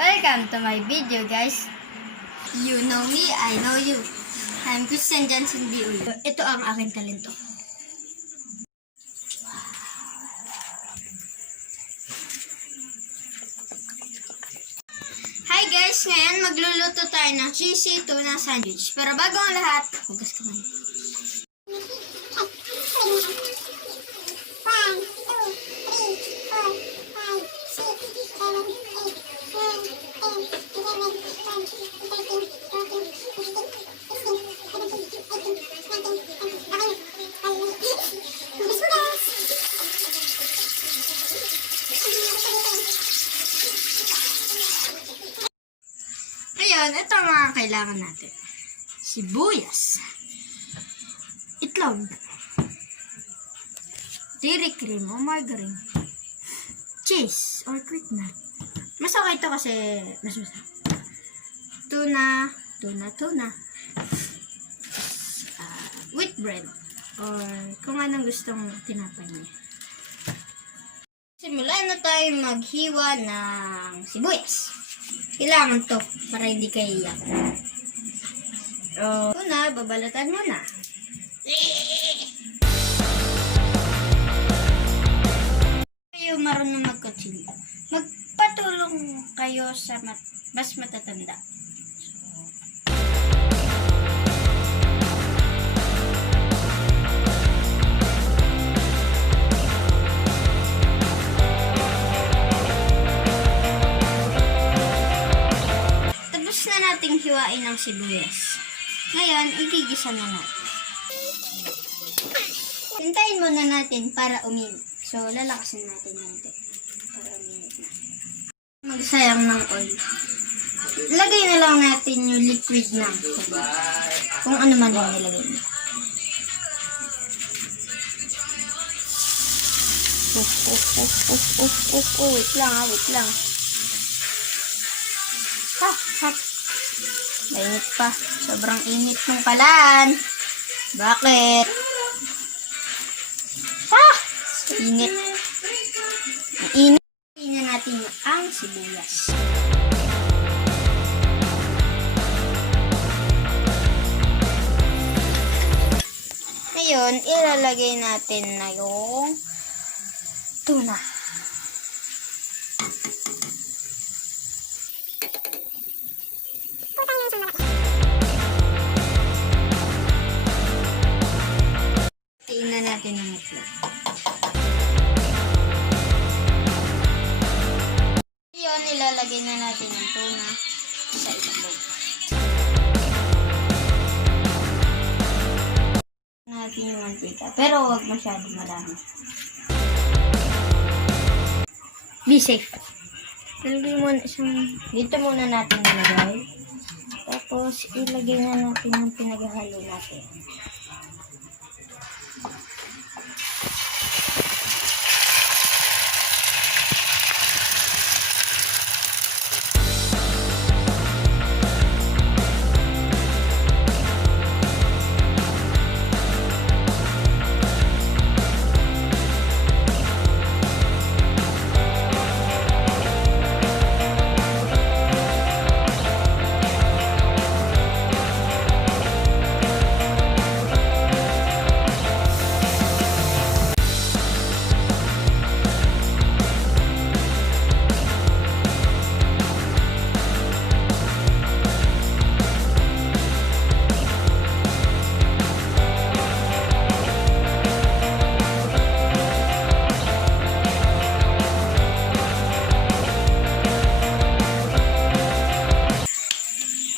Welcome to my video, guys. You know me, I know you. I'm Janssen. Ito ang aking talento. Hi guys, ngayon magluluto tayo ng cheesy tuna sandwich. Pero bago ang lahat, hugas ka muna. Ayun, ito ang mga kailangan natin. Sibuyas, itlog, dairy cream o margarine, cheese or quick nut. Mas okay ito kasi mas masarap. Tuna, wheat bread or kung anong gustong tinapay niya. Simulan na tayo maghiwa ng sibuyas. Kailangan to para hindi kayo iyak. Tuna, babalatan mo na. Kayo marunong magkutsilyo. Magpatulong kayo sa mas matatanda. Nating hiwain ng sibuyas. Ngayon, igigisa na natin. Hintayin muna natin para uminit. So, lalakasin natin natin para uminit na. Magsayang ng oil. Lagay na lang natin yung liquid na kung ano man lang nilagay nyo. Wait lang. Mainit pa. Sobrang init ng kalan. Bakit? Init. Ang init. Tingnan natin ang sibuyas. Ngayon, ilalagay natin na yung tuna. Tingnan natin ang itlog. Yun, ilalagay na natin ang tuna sa itlog. Natin yung mantika, pero huwag masyadong marami. Be safe. Ilagay muna dito muna natin ilagay. Tapos, ilagay na natin yung pinaghalo natin.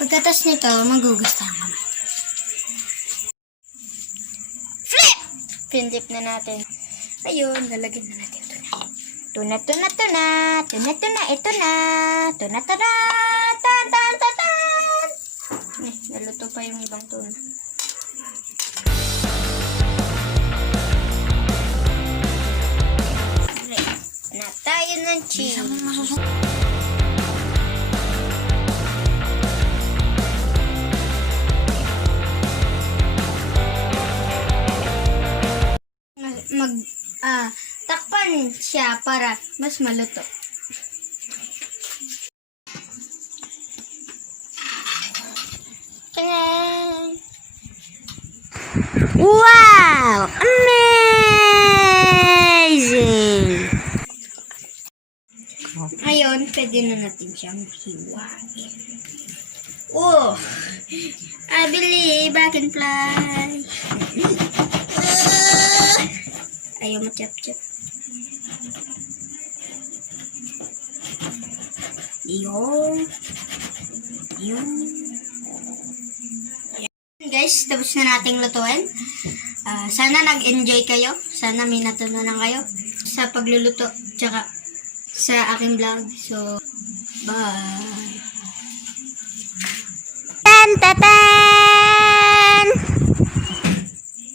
Pagkatas nito, magugas tayo kamay. Flip! Pindip na natin. Ayun, lalagyan na natin tuna. Ito na. Tan! Naluto pa yung ibang tuna. Na tayo ng cheese. Takpan siya para mas maluto. Wow! Amazing! Ngayon, pwede na natin siyang hiwain. Oh! I believe I can fly. Ayaw ma-chap-chap. Yun. Guys, tapos na nating lutuin. Sana nag-enjoy kayo. Sana may natutunan kayo sa pagluluto tsaka sa aking vlog. So, bye! Tan, tan, tan!